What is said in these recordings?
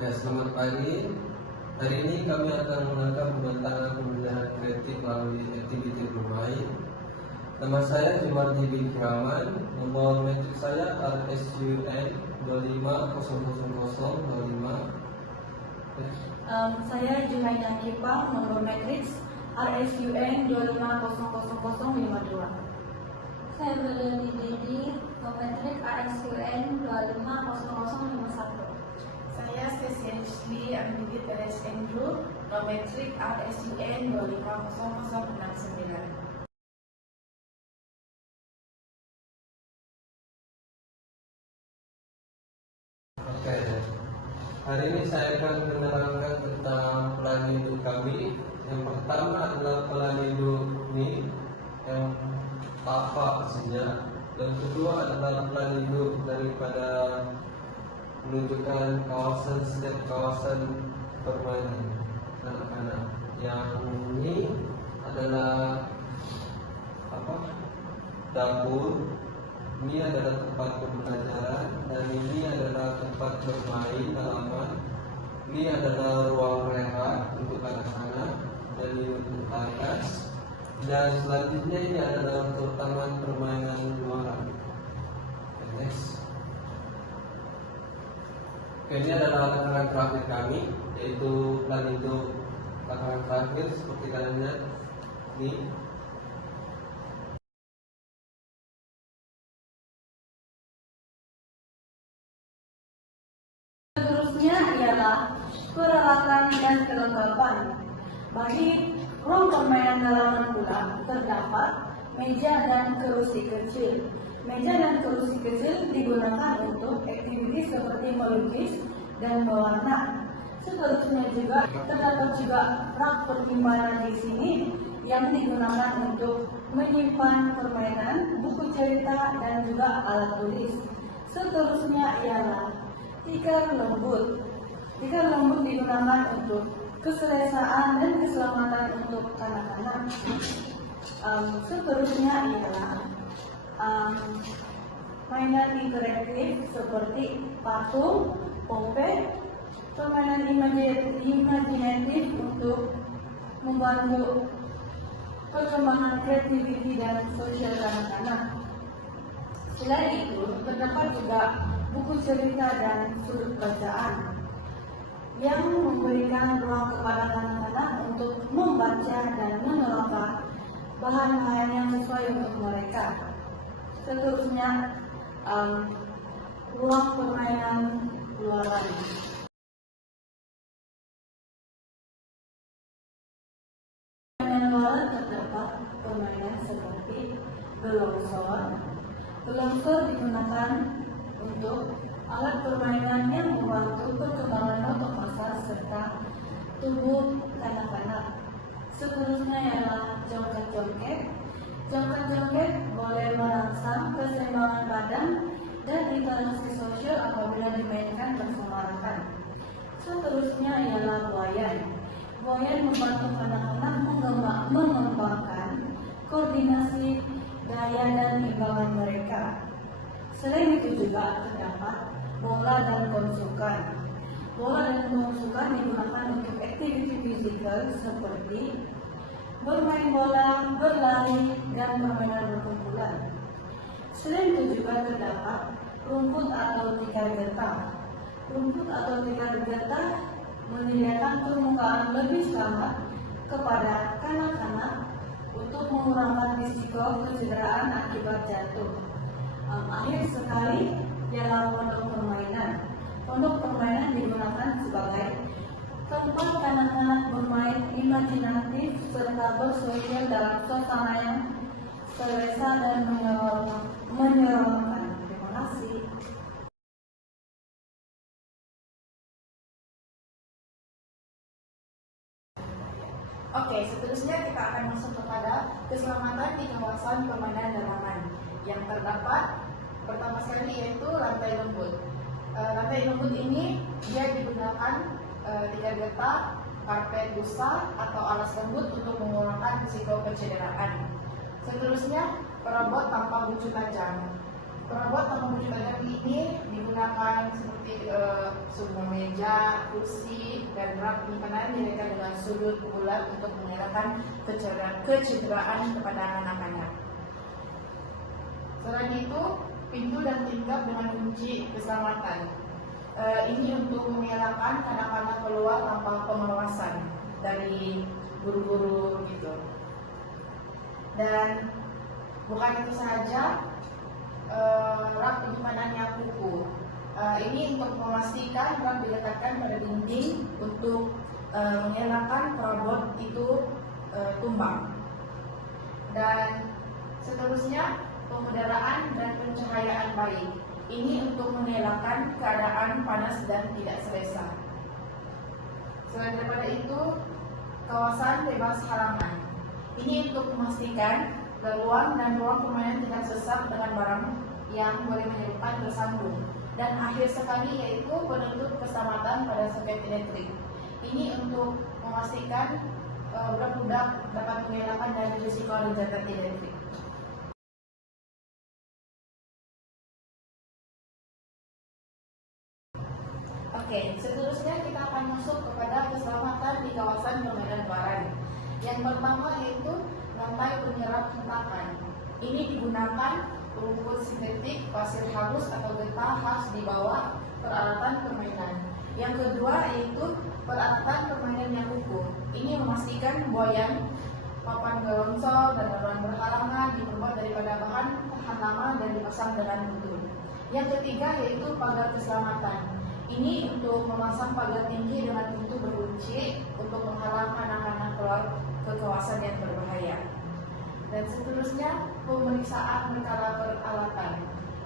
Ya, selamat pagi. Hari ini kami akan mengangkat pembentangan pembelajaran kreatif melalui aktiviti bermain. Nama saya Jumardi bin Rahman. Nomor metrik saya RSUN 250005. Saya Junaida Kipang, nomor matriks RSUN 250052. Saya Berliani Dedi, nomor metrik RSUN 250051. Saya spesialis di Ambibi Teres Andrew, nomor metrik RSUN 250069. Oke, hari ini saya akan menerangkan tentang pelan hidup kami. Yang pertama adalah pelan hidup ini yang apa maksudnya. Yang kedua adalah pelan hidup daripada menunjukkan setiap kawasan permainan anak-anak. Yang ini adalah dapur. Ini adalah tempat pembelajaran dan ini adalah tempat bermain halaman. Ini adalah ruang rehat untuk anak-anak dan ini untuk atas. Dan selanjutnya ini adalah untuk taman permainan luaran. Next. Ini adalah lataran terakhir kami, yaitu plan untuk lataran terakhir seperti kalian lihat ini. Seterusnya ialah peralatan dan kelengkapan. Bagi ruang permainan halaman pula terdapat meja dan kerusi kecil. Meja dan kerusi kecil digunakan untuk aktiviti seperti melukis dan mewarna. Seterusnya juga terdapat juga rak pertimbangan di sini yang digunakan untuk menyimpan permainan, buku cerita dan juga alat tulis. Seterusnya ialah tikar lembut. Tikar lembut digunakan untuk keselesaan dan keselamatan untuk anak-anak. Seterusnya ialah mainan interaktif seperti patung, popet, permainan imajinatif untuk membantu perkembangan kreativiti dan sosial anak-anak. Selain itu, terdapat juga buku cerita dan sudut bacaan yang memberikan ruang kepada anak-anak untuk membaca dan menerapkan bahan-bahan yang sesuai untuk mereka. Seterusnya, ruang permainan luaran. Permainan luaran terdapat permainan seperti gelongsor. Gelongsor digunakan untuk alat permainan yang membantu perkembangan otot pasar serta tubuh anak-anak. Seterusnya ialah jongket-jongket. Jongket-jongket boleh merangsang keseimbangan badan dan interaksi sosial apabila dimainkan bersama rekan. Seterusnya ialah buayan. Buayan membantu anak-anak mengembangkan koordinasi, daya dan imbangan mereka. Selain itu juga terdapat bola dan konsukan. Bola dan konsukan digunakan untuk aktiviti fisikal seperti bermain bola, berlari, dan permainan berkumpulan. Selain itu juga terdapat rumput atau tikar getah. Rumput atau tikar getah menyediakan permukaan lebih selamat kepada kanak-kanak untuk mengurangi risiko kecederaan akibat jatuh. Akhir sekali ialah pondok permainan. Pondok permainan digunakan sebagai tempat anak-anak bermain imajinatif serta bersosial dalam suasana yang selesa dan menyeramkan. Terima kasih. Oke, seterusnya kita akan masuk kepada keselamatan di kawasan permainan dalaman yang terdapat pertama sekali yaitu lantai lembut. Lantai lembut ini dia digunakan tikar getah, karpet busa atau alas lembut untuk mengurangi risiko kecederaan. Seterusnya perabot tanpa bucu tajam. Perabot atau wujud agar ini digunakan seperti semua meja, kursi, dan rak penyimpanan direkam dengan sudut bulat untuk mengelakkan kecederaan kepada anak-anak. Selain itu, pintu dan tingkap dengan kunci keselamatan. Ini untuk mengelakkan anak-anak keluar tanpa pengawasan dari guru-guru gitu. Dan bukan itu saja, rak penyimpanan yang kuku. Ini untuk memastikan rak diletakkan pada dinding untuk mengelakkan perabot itu tumbang. Dan seterusnya, pengudaraan dan pencahayaan baik. Ini untuk mengelakkan keadaan panas dan tidak selesa. Selain daripada itu, kawasan bebas halaman. Ini untuk memastikan ruang dan ruang permainan tidak sesak dengan barang yang boleh menyebabkan tersambung. Dan akhir sekali yaitu penutup keselamatan pada soket elektrik. Ini untuk memastikan budak-budak dapat mengelakkan dari risiko jatuh elektrik. Oke, seterusnya kita akan masuk kepada keselamatan di kawasan permainan barang. Yang pertama yaitu lantai penyerap hentakan. Ini digunakan rumput sintetik, pasir halus atau getah khas di bawah peralatan permainan. Yang kedua yaitu peralatan permainan yang ukur. Ini memastikan buayan, papan gelongsor, dan saluran berhalangan dibuat daripada bahan tahan lama dan dipasang dengan betul. Yang ketiga yaitu pagar keselamatan. Ini untuk memasang pagar tinggi dengan pintu berkunci untuk menghalang anak-anak keluar ke kawasan yang berbahaya. Dan seterusnya, pemeriksaan berkala peralatan.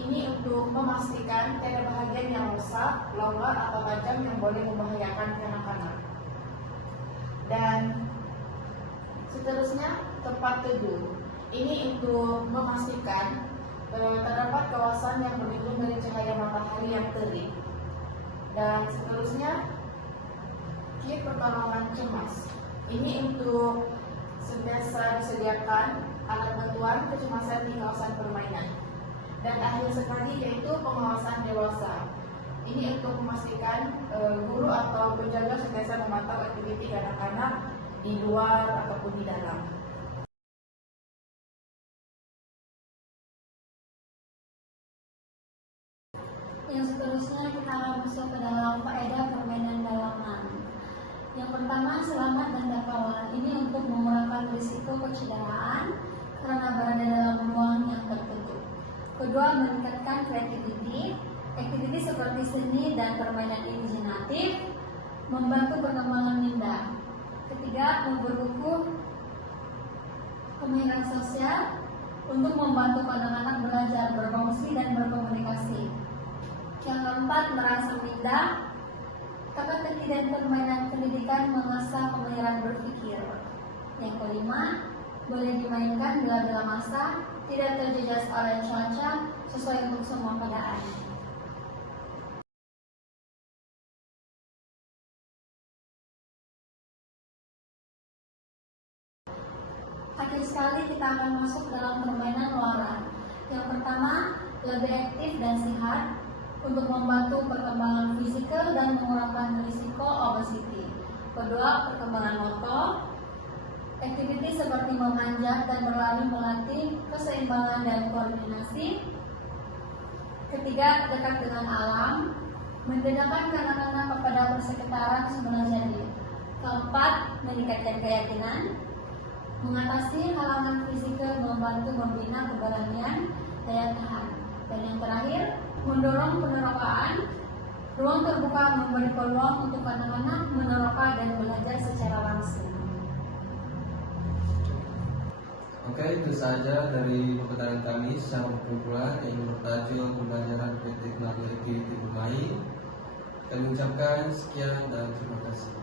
Ini untuk memastikan tiada bahagian yang rusak, longgar atau tajam yang boleh membahayakan anak-anak. Dan seterusnya, tempat teduh. Ini untuk memastikan terdapat kawasan yang berlindung dari cahaya matahari yang terik. Dan seterusnya, kit pertolongan cemas. Ini untuk senantiasa disediakan alat bantuan kecemasan di kawasan permainan. Dan akhir sekali yaitu pengawasan dewasa. Ini untuk memastikan guru atau penjaga senantiasa memantau aktiviti anak-anak di luar ataupun di dalam. Yang seterusnya kita akan masuk ke dalam faedah permainan dalaman. Yang pertama, selamat dan dakwawan. Ini untuk mengurangi risiko kecederaan karena berada dalam ruang yang tertutup. Kedua, meningkatkan kreativiti. Aktiviti seperti seni dan permainan imajinatif membantu perkembangan minda. Ketiga, memperkukuh kemahiran sosial untuk membantu anak-anak belajar berfungsi dan berkomunikasi. Yang keempat, merangsang minda. Teka-teki dan permainan pendidikan mengasah kemahiran berpikir. Yang kelima, boleh dimainkan bila dalam masa, tidak terjejas oleh cuaca, sesuai untuk semua keadaan. Akhir sekali kita akan masuk dalam permainan luaran. Yang pertama, lebih aktif dan sehat untuk membantu perkembangan fisikal dan mengurangi risiko obesiti. Kedua, perkembangan motor. Aktiviti seperti memanjat dan berlari melatih keseimbangan dan koordinasi. Ketiga, dekat dengan alam, mendedahkan anak-anak kepada persekitaran semula jadi. Keempat, meningkatkan keyakinan, mengatasi halangan fisikal, membantu membina keberanian, daya tahan. Dan yang terakhir, mendorong penerokaan. Ruang terbuka memberi peluang untuk anak-anak meneroka dan belajar secara langsung. Oke, itu saja dari pembelajaran kami secara kumpulan yang bertajuk pembelajaran praktik melalui aktiviti bermain. Kami ucapkan sekian dan terima kasih.